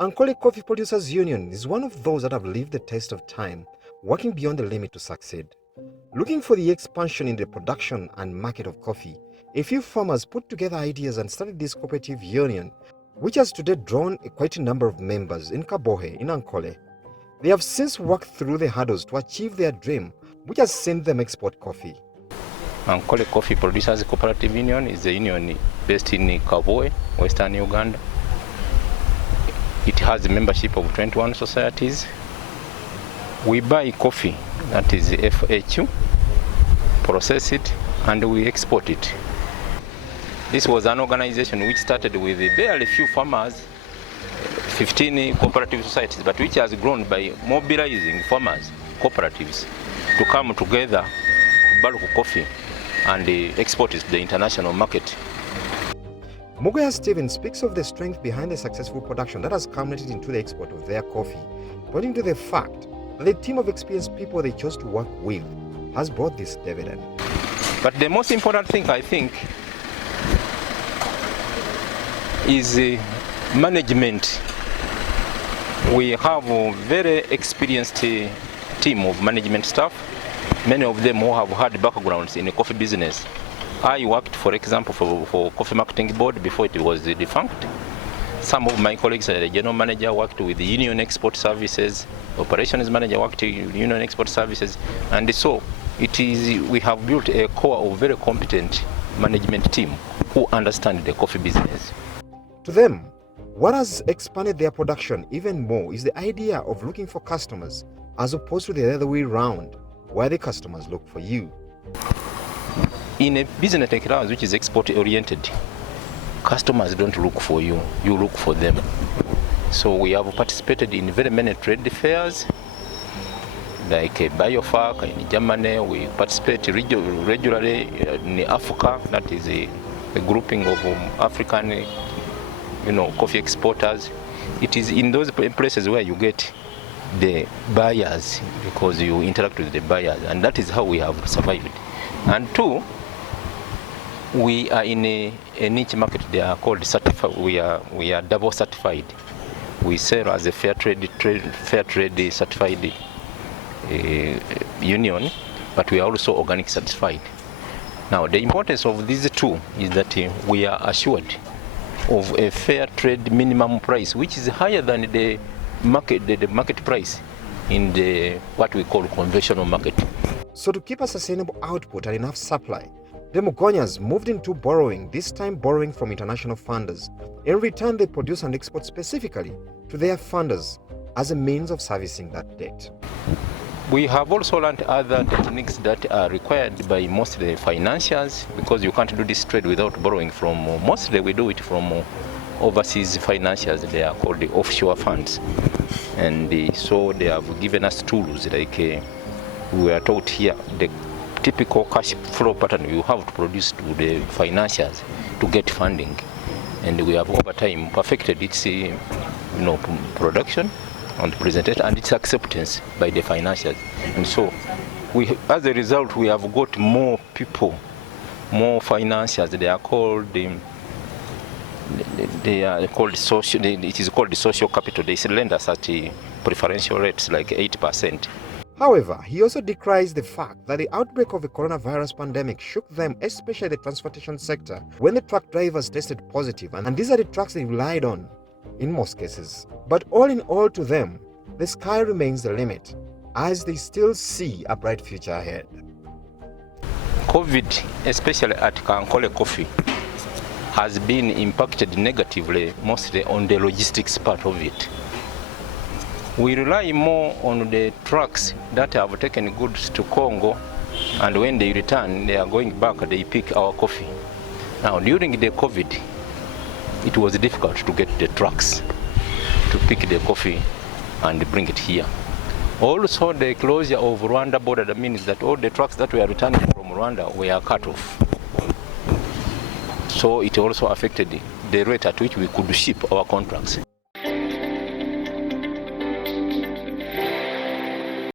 Ankole Coffee Producers Union is one of those that have lived the test of time, working beyond the limit to succeed. Looking for the expansion in the production and market of coffee, a few farmers put together ideas and started this cooperative union, which has today drawn quite a number of members in Kabohe, in Ankole. They have since worked through the hurdles to achieve their dream, which has seen them export coffee. Ankole Coffee Producers Cooperative Union is a union based in Kabohe, Western Uganda. It has a membership of 21 societies. We buy coffee, that is FHU, process it, and we export it. This was an organization which started with barely few farmers, 15 cooperative societies, but which has grown by mobilizing farmers, cooperatives, to come together to bulk coffee and export it to the international market. Mugoya Stephen speaks of the strength behind the successful production that has culminated into the export of their coffee, pointing to the fact that the team of experienced people they chose to work with has brought this dividend. But the most important thing, I think, is management. We have a very experienced team of management staff, many of them who have had backgrounds in the coffee business. I worked, for example, for Coffee Marketing Board before it was defunct. Some of my colleagues, the general manager, worked with the Union Export Services, operations manager worked with Union Export Services, and so we have built a core of very competent management team who understand the coffee business. To them, what has expanded their production even more is the idea of looking for customers as opposed to the other way around, where the customers look for you. In a business like ours, which is export-oriented, customers don't look for you, you look for them. So we have participated in very many trade fairs, like Biofac in Germany. We participate regularly in Africa, that is a grouping of African coffee exporters. It is in those places where you get the buyers, because you interact with the buyers, and that is how we have survived. And two, we are in a niche market. They are called certified. We are double certified. We sell as a fair trade certified union, but we are also organic certified. Now, the importance of these two is that we are assured of a fair trade minimum price, which is higher than the market price in the what we call conventional market. So to keep a sustainable output and enough supply, the Mugonyas moved into borrowing, this time borrowing from international funders. In return, they produce and export specifically to their funders as a means of servicing that debt. We have also learned other techniques that are required by mostly financiers, because you can't do this trade without borrowing from, mostly we do it from overseas financiers. They are called the offshore funds. And so they have given us tools like we are taught here, the typical cash flow pattern you have to produce to the financiers to get funding. And we have over time perfected its production and presentation and its acceptance by the financiers. And so as a result, we have got more people, more financiers. They are called social. It is called the social capital. They lend us at preferential rates like 8%. However, he also decries the fact that the outbreak of the coronavirus pandemic shook them, especially the transportation sector, when the truck drivers tested positive, and these are the trucks they relied on in most cases. But all in all, to them, the sky remains the limit, as they still see a bright future ahead. COVID, especially at Ankole Coffee, has been impacted negatively, mostly on the logistics part of it. We rely more on the trucks that have taken goods to Congo, and when they return, they are going back, they pick our coffee. Now, during the COVID, it was difficult to get the trucks to pick the coffee and bring it here. Also, the closure of Rwanda border, that means that all the trucks that were returning from Rwanda were cut off. So it also affected the rate at which we could ship our contracts.